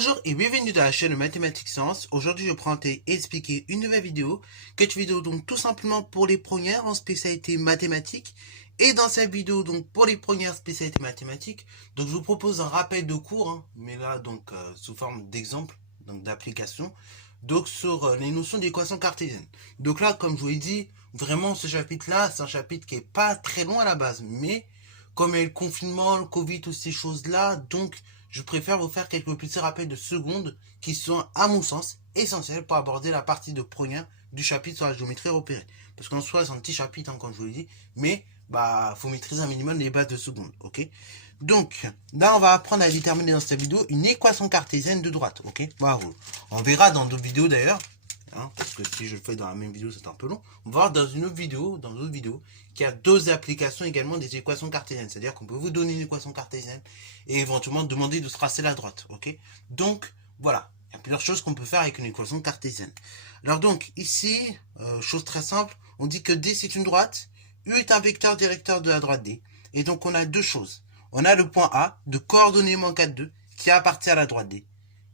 Bonjour et bienvenue dans la chaîne Mathématiques Sciences. Aujourd'hui, je prends et expliquer une nouvelle vidéo. Cette vidéo donc tout simplement pour les premières en spécialité mathématiques. Et dans cette vidéo donc pour les premières spécialités mathématiques, donc je vous propose un rappel de cours, mais là donc sous forme d'exemple, donc d'application, donc sur les notions d'équations cartésiennes. Donc là, comme je vous l'ai dit, vraiment ce chapitre-là, c'est un chapitre qui est pas très long à la base, mais comme il y a le confinement, le Covid, toutes ces choses-là, donc je préfère vous faire quelques petits rappels de secondes qui sont, à mon sens, essentiels pour aborder la partie de première du chapitre sur la géométrie repérée. Parce qu'en soi, c'est un petit chapitre, comme je vous l'ai dit, mais faut maîtriser un minimum les bases de secondes, ok? Donc, là, on va apprendre à déterminer dans cette vidéo une équation cartésienne de droite, ok? Voilà. On verra dans d'autres vidéos d'ailleurs, parce que si je le fais dans la même vidéo, c'est un peu long. On va voir dans une autre vidéo, qu'il y a deux applications également des équations cartésiennes. C'est-à-dire qu'on peut vous donner une équation cartésienne et éventuellement demander de se tracer la droite, ok? Donc, voilà. Il y a plusieurs choses qu'on peut faire avec une équation cartésienne. Alors donc, ici, chose très simple, on dit que D c'est une droite, U est un vecteur directeur de la droite D. Et donc, on a deux choses. On a le point A de coordonnées -4, 2 qui appartient à la droite D.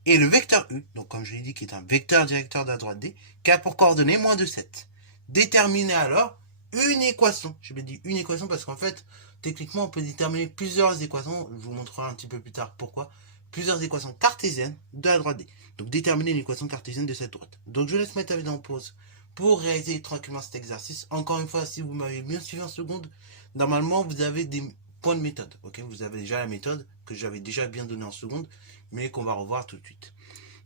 Et le vecteur U, donc comme je l'ai dit, qui est un vecteur directeur de la droite D, qui a pour coordonnées -2, 7. Déterminer alors une équation. Je vais dire une équation parce qu'en fait, techniquement, on peut déterminer plusieurs équations. Je vous montrerai un petit peu plus tard pourquoi. Plusieurs équations cartésiennes de la droite D. Donc déterminer une équation cartésienne de cette droite. Donc je laisse mettre la vidéo en pause pour réaliser tranquillement cet exercice. Encore une fois, si vous m'avez bien suivi en seconde, normalement vous avez des points de méthode. Ok, vous avez déjà la méthode que j'avais déjà bien donnée en seconde, mais qu'on va revoir tout de suite.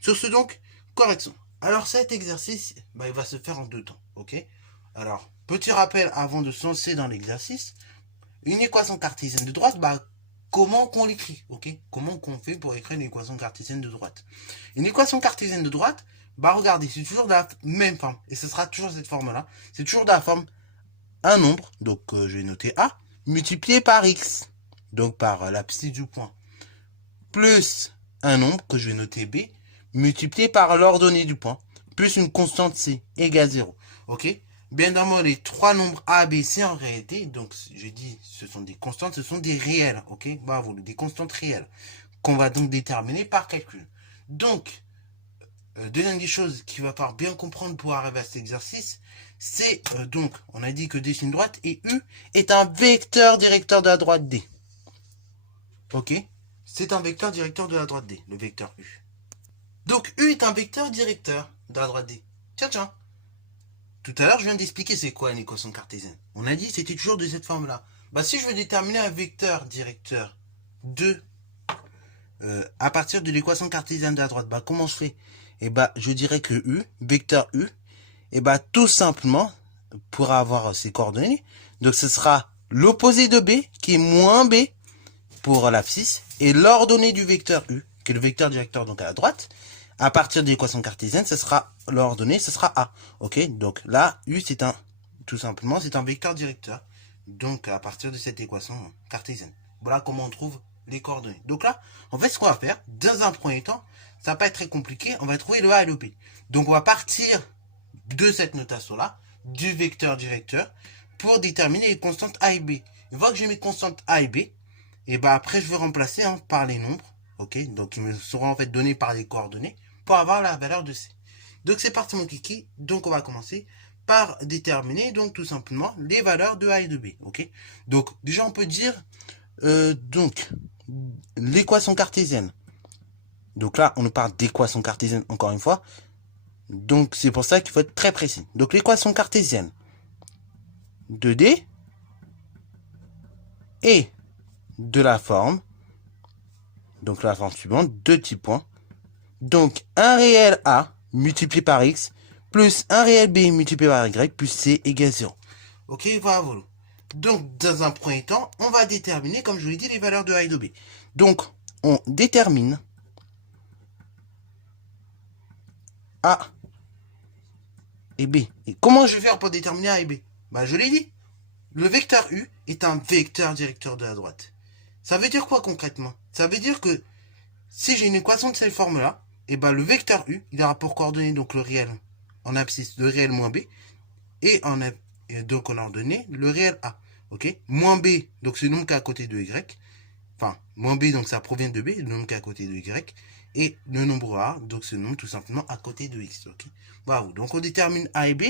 Sur ce donc, correction. Alors cet exercice, il va se faire en deux temps. Ok. Alors, petit rappel avant de se lancer dans l'exercice. Une équation cartésienne de droite, comment qu'on l'écrit, ok? Comment qu'on fait pour écrire une équation cartésienne de droite? Une équation cartésienne de droite, regardez, c'est toujours de la même forme, et ce sera toujours cette forme-là. C'est toujours de la forme un nombre, donc je vais noter A, multiplié par X, donc par l'abscisse du point, plus un nombre que je vais noter B, multiplié par l'ordonnée du point, plus une constante C égale 0, ok? Bien évidemment, les trois nombres A, B, C en réalité, donc j'ai dit ce sont des constantes, ce sont des réels, ok? Bravo, des constantes réelles, qu'on va donc déterminer par calcul. Donc, deuxième des choses qu'il va falloir bien comprendre pour arriver à cet exercice, c'est donc, on a dit que D c'est une droite et U est un vecteur directeur de la droite D. Ok? C'est un vecteur directeur de la droite D, le vecteur U. Donc U est un vecteur directeur de la droite D. Tiens. Tout à l'heure, je viens d'expliquer c'est quoi une équation cartésienne. On a dit que c'était toujours de cette forme-là. Si je veux déterminer un vecteur directeur de à partir de l'équation cartésienne de la droite, comment je fais? Je dirais que U, vecteur U, tout simplement, pour avoir ses coordonnées, donc ce sera l'opposé de B, qui est moins B, pour l'abscisse, et l'ordonnée du vecteur U, qui est le vecteur directeur donc à la droite, à partir de l'équation cartésienne, ce sera l'ordonnée, ce sera A. Ok, donc là, U, c'est tout simplement, c'est un vecteur directeur. Donc, à partir de cette équation cartésienne. Voilà comment on trouve les coordonnées. Donc là, en fait, ce qu'on va faire, dans un premier temps, ça va pas être très compliqué, on va trouver le A et le B. Donc, on va partir de cette notation-là, du vecteur directeur, pour déterminer les constantes A et B. Une fois que j'ai mes constantes A et B, après, je vais remplacer par les nombres, ok, donc ils me seront en fait donnés par les coordonnées, pour avoir la valeur de C. Donc c'est parti mon kiki, donc on va commencer par déterminer donc tout simplement les valeurs de A et de B, ok. Donc déjà on peut dire donc l'équation cartésienne. Donc là on nous parle d'équation cartésienne encore une fois. Donc c'est pour ça qu'il faut être très précis. Donc l'équation cartésienne de D est de la forme, donc la forme suivante, deux petits points. Donc, un réel A multiplié par X plus un réel B multiplié par Y plus C égale 0. Ok, voilà. Donc, dans un premier temps, on va déterminer, comme je vous l'ai dit, les valeurs de A et de B. Donc, on détermine A et B. Et comment je vais faire pour déterminer A et B? Je l'ai dit. Le vecteur U est un vecteur directeur de la droite. Ça veut dire quoi concrètement? Ça veut dire que si j'ai une équation de cette forme-là, le vecteur U, il aura pour coordonnées donc le réel en abscisse, le réel moins B, et donc en ordonnée, le réel A. Ok? Moins B, donc c'est le nombre qui est à côté de Y. Enfin, moins B, donc ça provient de B, le nombre qui est à côté de Y. et le nombre A, donc ce nombre tout simplement à côté de X. Ok, bravo. Donc on détermine A et B.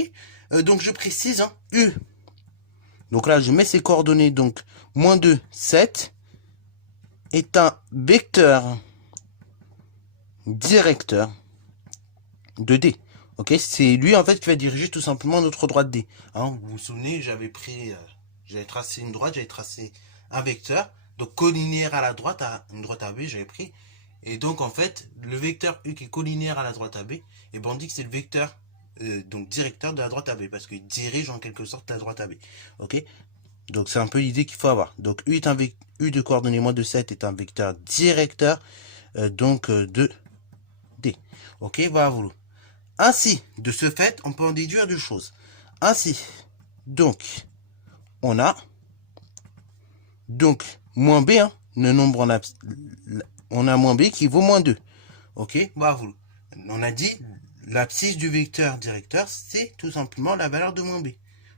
Donc je précise, hein, U. Donc là, je mets ces coordonnées, donc moins 2, 7 est un vecteur directeur de D. Ok, c'est lui en fait qui va diriger tout simplement notre droite D. Hein, vous vous souvenez, j'avais tracé une droite, j'avais tracé un vecteur, donc collinéaire à la droite, à une droite AB, j'avais pris. Et donc en fait, le vecteur U qui est collinéaire à la droite AB, et ben on dit que c'est le vecteur donc directeur de la droite AB, parce qu'il dirige en quelque sorte la droite AB. Ok, donc c'est un peu l'idée qu'il faut avoir. Donc U, U de coordonnées moins de 7 est un vecteur directeur de D. Ok, voilà. Ainsi, de ce fait, on peut en déduire deux choses. Ainsi, donc, on a donc moins B, hein, le nombre on a moins B qui vaut moins 2. Ok, bravo. On a dit l'abscisse du vecteur directeur, c'est tout simplement la valeur de moins B.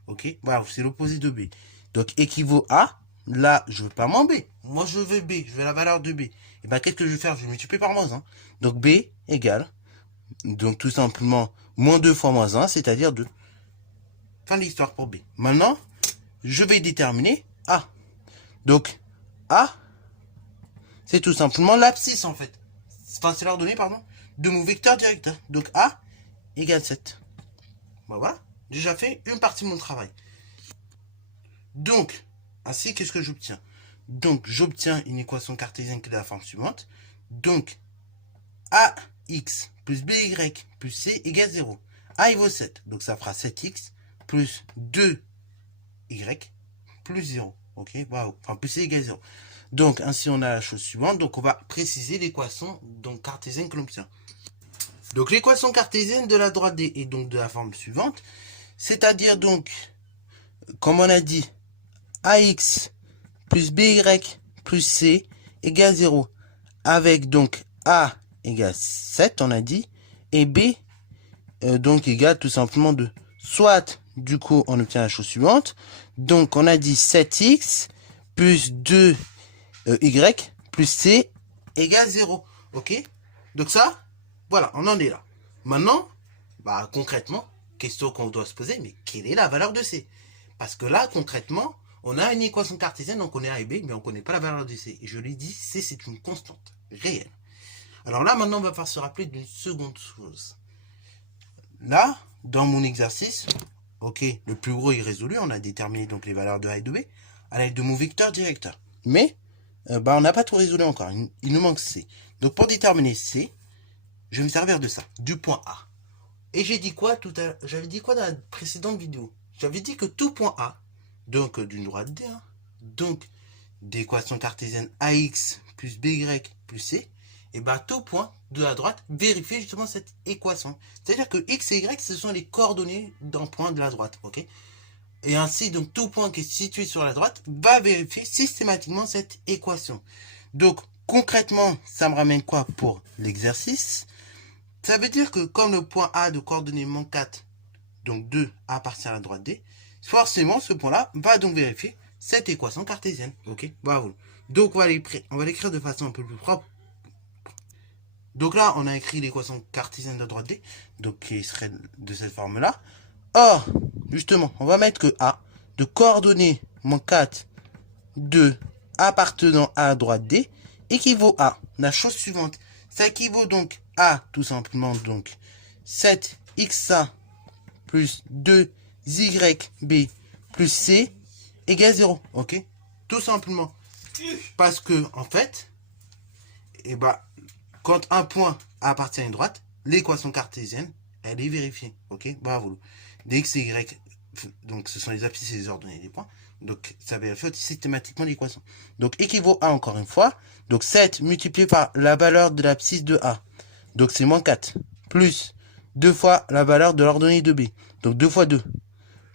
Ok, bravo, c'est l'opposé de B. Donc, équivaut à, là, je veux pas moins B. Moi, je veux B, je veux la valeur de B. Et bien, qu'est-ce que je vais faire? Je vais multiplier par moins 1. Donc, B égale, donc tout simplement, moins 2 fois moins 1, c'est-à-dire 2. Fin de l'histoire pour B. Maintenant, je vais déterminer A. Donc, A, c'est tout simplement l'abscisse, en fait. Enfin, c'est l'ordonnée, pardon, de mon vecteur directeur. Donc, A égale 7. Bon, voilà. Déjà fait une partie de mon travail. Donc, ainsi, qu'est-ce que j'obtiens? Donc, j'obtiens une équation cartésienne qui est de la forme suivante. Donc, AX plus BY plus C égale 0. A, il vaut 7. Donc, ça fera 7X plus 2Y plus 0. Ok, waouh. Enfin, plus C égale 0. Donc, ainsi, on a la chose suivante. Donc, on va préciser l'équation cartésienne que l'on obtient. Donc, l'équation cartésienne de la droite D est donc de la forme suivante. C'est-à-dire, donc, comme on a dit, AX plus BY plus C égale 0. Avec donc A égale 7, on a dit, et B donc égale tout simplement 2. Soit, du coup, on obtient la chose suivante. Donc, on a dit 7x plus 2y plus c égale 0. Ok? Donc ça, voilà, on en est là. Maintenant, bah, concrètement, question qu'on doit se poser, mais quelle est la valeur de c? Parce que là, concrètement, on a une équation cartésienne, on connaît A et B, mais on ne connaît pas la valeur de c. Et je l'ai dit, c, c'est une constante réelle. Alors là, maintenant, on va falloir se rappeler d'une seconde chose. Là, dans mon exercice, ok, le plus gros est résolu, on a déterminé donc les valeurs de A et de B à l'aide de mon vecteur directeur. Mais, on n'a pas tout résolu encore, il nous manque C. Donc pour déterminer C, je vais me servir de ça, du point A. Et j'ai dit quoi tout à l'heure? J'avais dit quoi dans la précédente vidéo? J'avais dit que tout point A, donc d'une droite D, hein, donc d'équation cartésienne AX plus BY plus C, et bien tout point de la droite vérifie justement cette équation. C'est-à-dire que X et Y, ce sont les coordonnées d'un point de la droite. Ok, et ainsi, donc tout point qui est situé sur la droite va vérifier systématiquement cette équation. Donc concrètement, ça me ramène quoi pour l'exercice? Ça veut dire que comme le point A de coordonnées moins 4, donc 2 appartient à la droite D, forcément ce point-là va donc vérifier cette équation cartésienne. Ok, bravo. Donc on va l'écrire de façon un peu plus propre. Donc là, on a écrit l'équation cartésienne de la droite D, donc qui serait de cette forme-là. Or, justement, on va mettre que A de coordonnées moins 4, 2 appartenant à la droite D équivaut à la chose suivante. Ça équivaut donc à tout simplement donc 7xa plus 2yb plus c égale 0. Ok, tout simplement. Parce que, en fait, et bah, quand un point appartient à une droite, l'équation cartésienne, elle est vérifiée. Ok, bravo. Dx et y, donc ce sont les abscisses et les ordonnées des points. Donc ça vérifie systématiquement l'équation. Donc équivaut à, encore une fois, donc 7 multiplié par la valeur de l'abscisse de A. Donc c'est moins 4. Plus 2 fois la valeur de l'ordonnée de B. Donc 2 fois 2.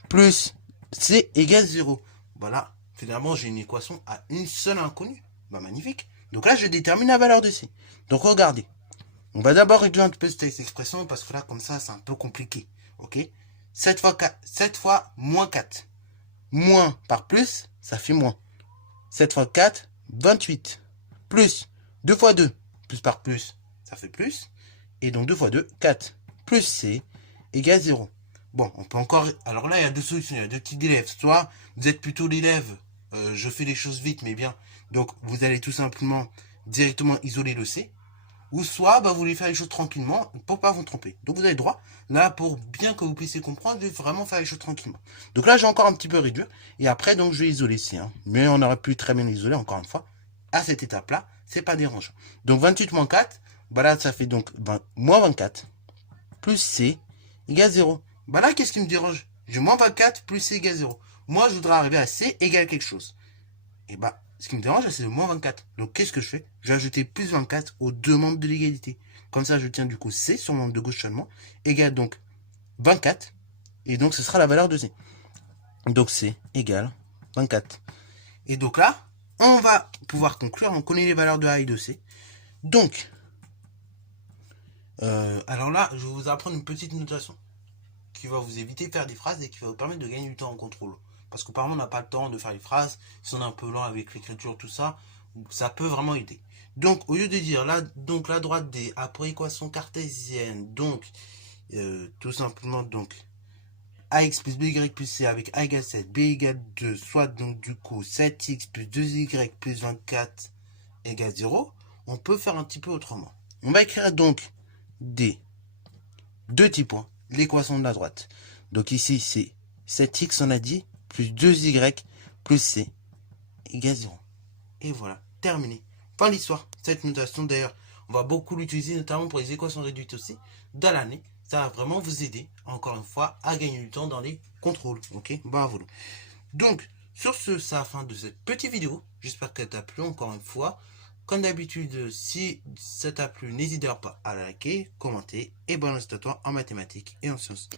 Plus C égale 0. Voilà. Finalement, j'ai une équation à une seule inconnue. Bah magnifique. Donc là, je détermine la valeur de C. Donc regardez. On va d'abord régler un peu cette expression parce que là, comme ça, c'est un peu compliqué. Ok, 7 fois 4, 7 fois moins 4. Moins par plus, ça fait moins. 7 fois 4, 28. Plus 2 fois 2, plus par plus, ça fait plus. Et donc 2 fois 2, 4. Plus C égale 0. Bon, on peut encore... Alors là, il y a deux solutions, il y a deux types d'élèves. Soit vous êtes plutôt l'élève, je fais les choses vite, mais bien. Donc vous allez tout simplement directement isoler le C. Ou soit vous voulez faire les choses tranquillement pour pas vous tromper. Donc vous avez le droit, là, pour bien que vous puissiez comprendre, je vais vraiment faire les choses tranquillement. Donc là, j'ai encore un petit peu réduire. Et après, donc je vais isoler C. Mais on aurait pu très bien l'isoler, encore une fois. À cette étape-là, c'est pas dérangeant. Donc 28 moins 4, là, ça fait donc moins 24 plus C égale 0. Là, qu'est-ce qui me dérange? J'ai moins 24 plus C égale 0. Moi, je voudrais arriver à C égale quelque chose. Et ce qui me dérange, c'est le moins 24. Donc, qu'est-ce que je fais? Je vais ajouter plus 24 aux deux membres de l'égalité. Comme ça, je tiens du coup C sur le membre de gauche seulement, égale donc 24. Et donc, ce sera la valeur de C. Donc, C égale 24. Et donc là, on va pouvoir conclure. On connaît les valeurs de A et de C. Donc, alors là, je vais vous apprendre une petite notation qui va vous éviter de faire des phrases et qui va vous permettre de gagner du temps en contrôle. Parce qu'apparemment, on n'a pas le temps de faire les phrases. Si on est un peu lent avec l'écriture, tout ça, ça peut vraiment aider. Donc, au lieu de dire là, donc la droite D après équation cartésienne, donc tout simplement donc ax plus by plus c avec a égale 7, b égale 2, soit donc du coup 7x plus 2y plus 24 égale 0, on peut faire un petit peu autrement. On va écrire donc D, deux petits points, l'équation de la droite. Donc ici, c'est 7x, on a dit, plus 2y plus c égale 0. Et voilà, terminé. Fin de l'histoire. Cette notation, d'ailleurs, on va beaucoup l'utiliser, notamment pour les équations réduites aussi, dans l'année. Ça va vraiment vous aider, encore une fois, à gagner du temps dans les contrôles. Ok, bravo. Donc, sur ce, c'est la fin de cette petite vidéo. J'espère qu'elle t'a plu, encore une fois. Comme d'habitude, si ça t'a plu, n'hésite pas à liker, commenter et bonne reste à toi en mathématiques et en sciences.